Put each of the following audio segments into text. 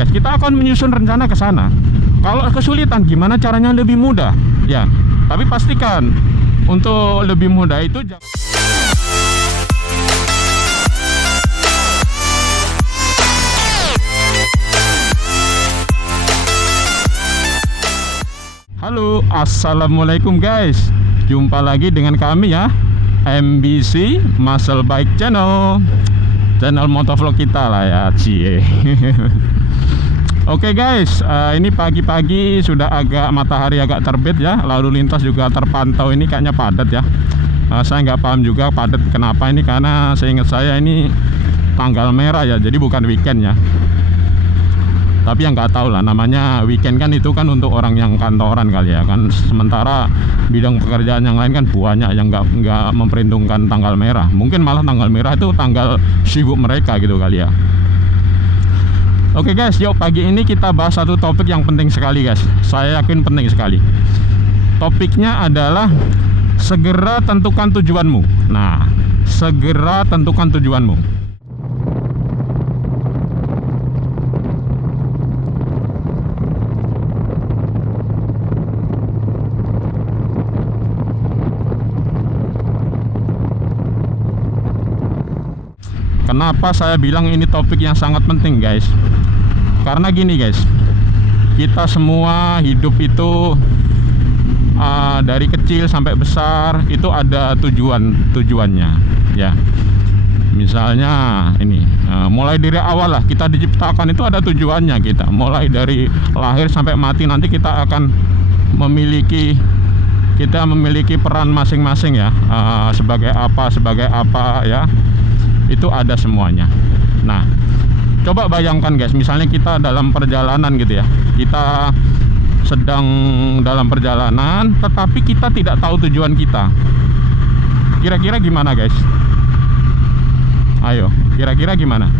guys, kita akan menyusun rencana ke sana. Kalau kesulitan, gimana caranya lebih mudah? Ya, tapi pastikan untuk lebih mudah itu Halo, assalamualaikum guys. Jumpa lagi dengan kami ya, MBC Muscle Bike Channel motovlog kita lah ya, cie. Oke guys, ini pagi-pagi sudah matahari agak terbit ya. Lalu lintas juga terpantau ini kayaknya padat ya. Saya nggak paham juga padat kenapa ini, karena seingat saya ini tanggal merah ya, jadi bukan weekend ya. Tapi yang nggak tahu lah, namanya weekend kan itu kan untuk orang yang kantoran kali ya kan. Sementara bidang pekerjaan yang lain kan banyak yang nggak memperhitungkan tanggal merah. Mungkin malah tanggal merah itu tanggal sibuk mereka gitu kali ya. Oke guys, yuk pagi ini kita bahas satu topik yang penting sekali guys. Saya yakin penting sekali. Topiknya adalah segera tentukan tujuanmu. Nah, segera tentukan tujuanmu. Kenapa saya bilang ini topik yang sangat penting guys? Karena gini guys, kita semua hidup itu dari kecil sampai besar itu ada tujuannya ya. Misalnya ini mulai dari awal lah kita diciptakan itu ada tujuannya. Kita mulai dari lahir sampai mati nanti kita akan memiliki peran masing-masing ya, sebagai apa ya. Itu ada semuanya. Nah, coba bayangkan guys, misalnya kita dalam perjalanan gitu ya, kita sedang dalam perjalanan tetapi kita tidak tahu tujuan kita. Kira-kira gimana guys? Ayo, kira-kira gimana?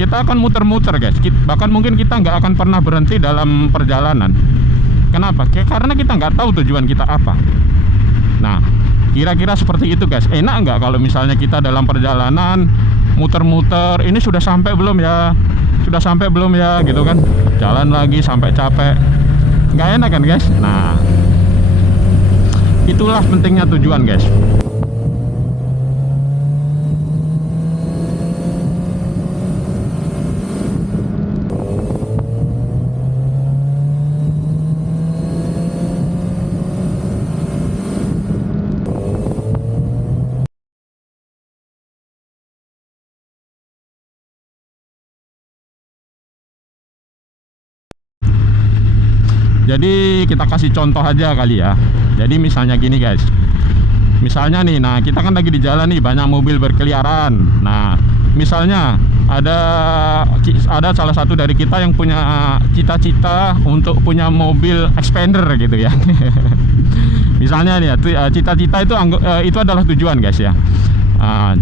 Kita akan muter-muter guys, bahkan mungkin kita nggak akan pernah berhenti dalam perjalanan. Kenapa? Karena kita nggak tahu tujuan kita apa. Nah, kira-kira seperti itu guys. Enak nggak kalau misalnya kita dalam perjalanan muter-muter, ini sudah sampai belum ya? Sudah sampai belum ya? Gitu kan. Jalan lagi sampai capek. Nggak enak kan guys? Nah, itulah pentingnya tujuan guys. Jadi kita kasih contoh aja kali ya. Jadi misalnya gini guys, misalnya nih, nah kita kan lagi di jalan nih, banyak mobil berkeliaran. Nah misalnya ada salah satu dari kita yang punya cita-cita untuk punya mobil expander gitu ya. Misalnya nih, cita-cita itu adalah tujuan guys ya.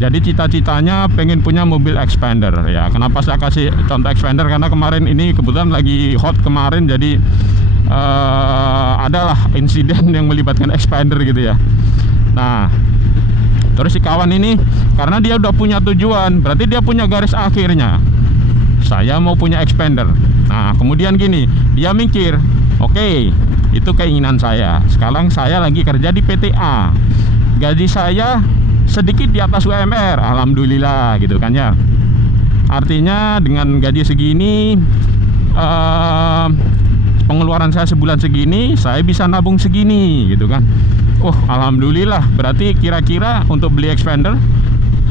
Jadi cita-citanya pengen punya mobil expander ya. Kenapa saya kasih contoh expander? Karena kemarin ini kebetulan lagi hot kemarin, jadi adalah insiden yang melibatkan expander gitu ya. Nah, terus si kawan ini karena dia udah punya tujuan, berarti dia punya garis akhirnya. Saya mau punya expander. Nah, kemudian gini, dia mikir, oke, itu keinginan saya. Sekarang saya lagi kerja di PTA. Gaji saya sedikit di atas UMR, alhamdulillah gitu kan ya. Artinya dengan gaji segini, pengeluaran saya sebulan segini, saya bisa nabung segini gitu kan. Oh alhamdulillah, berarti kira-kira untuk beli expander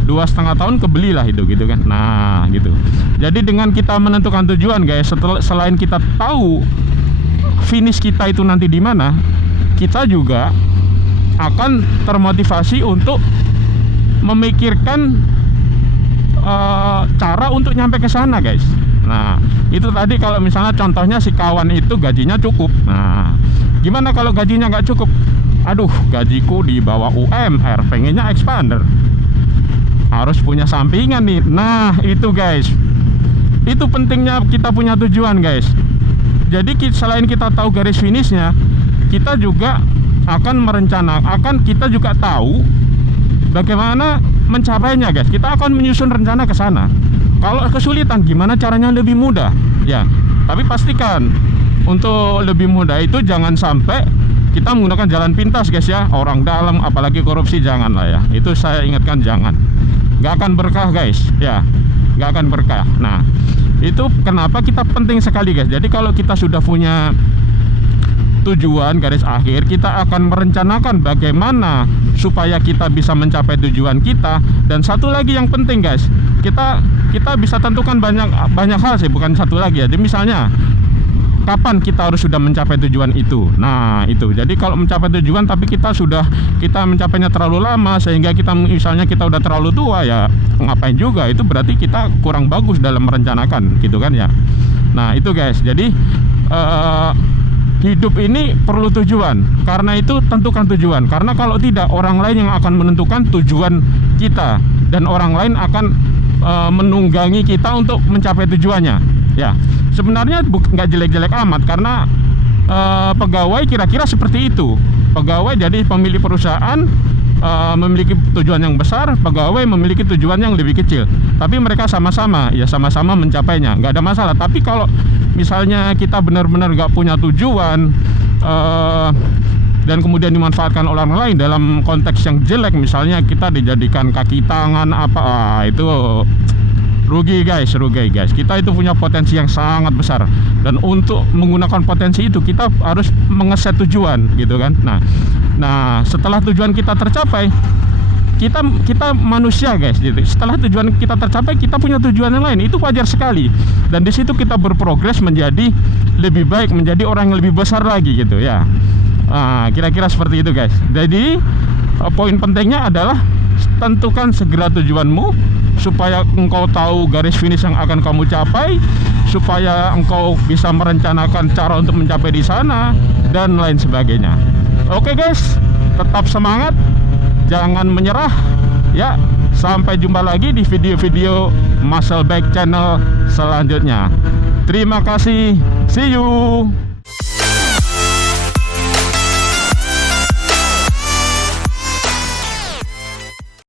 2,5 tahun kebelilah itu gitu kan. Nah gitu. Jadi dengan kita menentukan tujuan guys, selain kita tahu finish kita itu nanti di mana, kita juga akan termotivasi untuk memikirkan cara untuk nyampe ke sana guys. Nah itu tadi kalau misalnya contohnya si kawan itu gajinya cukup. Nah gimana kalau gajinya nggak cukup? Aduh, gajiku di bawah UMR, pengennya expander, harus punya sampingan nih. Nah itu guys, itu pentingnya kita punya tujuan guys. Jadi selain kita tahu garis finishnya, kita juga akan merencanakan, kita juga tahu bagaimana mencapainya guys. Kita akan menyusun rencana ke sana. Kalau kesulitan, gimana caranya lebih mudah? Ya, tapi pastikan untuk lebih mudah itu jangan sampai kita menggunakan jalan pintas guys ya. Orang dalam apalagi korupsi, jangan lah ya. Itu saya ingatkan, jangan. Gak akan berkah guys ya, gak akan berkah. Nah, itu kenapa kita penting sekali guys. Jadi kalau kita sudah punya tujuan garis akhir, kita akan merencanakan bagaimana supaya kita bisa mencapai tujuan kita. Dan satu lagi yang penting guys, kita bisa tentukan banyak hal sih, bukan satu lagi ya. Jadi misalnya kapan kita harus sudah mencapai tujuan itu. Nah itu, jadi kalau mencapai tujuan tapi kita mencapainya terlalu lama, sehingga misalnya kita udah terlalu tua, ya ngapain juga. Itu berarti kita kurang bagus dalam merencanakan gitu kan ya. Nah itu guys, jadi hidup ini perlu tujuan. Karena itu tentukan tujuan. Karena kalau tidak, orang lain yang akan menentukan tujuan kita, dan orang lain akan menunggangi kita untuk mencapai tujuannya. Ya, sebenarnya nggak jelek-jelek amat, karena pegawai kira-kira seperti itu. Pegawai jadi pemilik perusahaan, memiliki tujuan yang besar, pegawai memiliki tujuan yang lebih kecil. Tapi mereka sama-sama mencapainya, nggak ada masalah. Tapi kalau misalnya kita benar-benar nggak punya tujuan, dan kemudian dimanfaatkan orang lain dalam konteks yang jelek, misalnya kita dijadikan kaki tangan itu rugi guys. Kita itu punya potensi yang sangat besar, dan untuk menggunakan potensi itu kita harus mengeset tujuan gitu kan. Nah setelah tujuan kita tercapai, kita manusia guys gitu. Setelah tujuan kita tercapai, kita punya tujuan yang lain. Itu wajar sekali, dan di situ kita berprogres menjadi lebih baik, menjadi orang yang lebih besar lagi gitu ya. Nah, kira-kira seperti itu guys. Jadi poin pentingnya adalah tentukan segera tujuanmu, supaya engkau tahu garis finish yang akan kamu capai, supaya engkau bisa merencanakan cara untuk mencapai di sana, dan lain sebagainya. Oke guys, tetap semangat, jangan menyerah ya. Sampai jumpa lagi di video-video Muscle Bike Channel selanjutnya. Terima kasih, see you.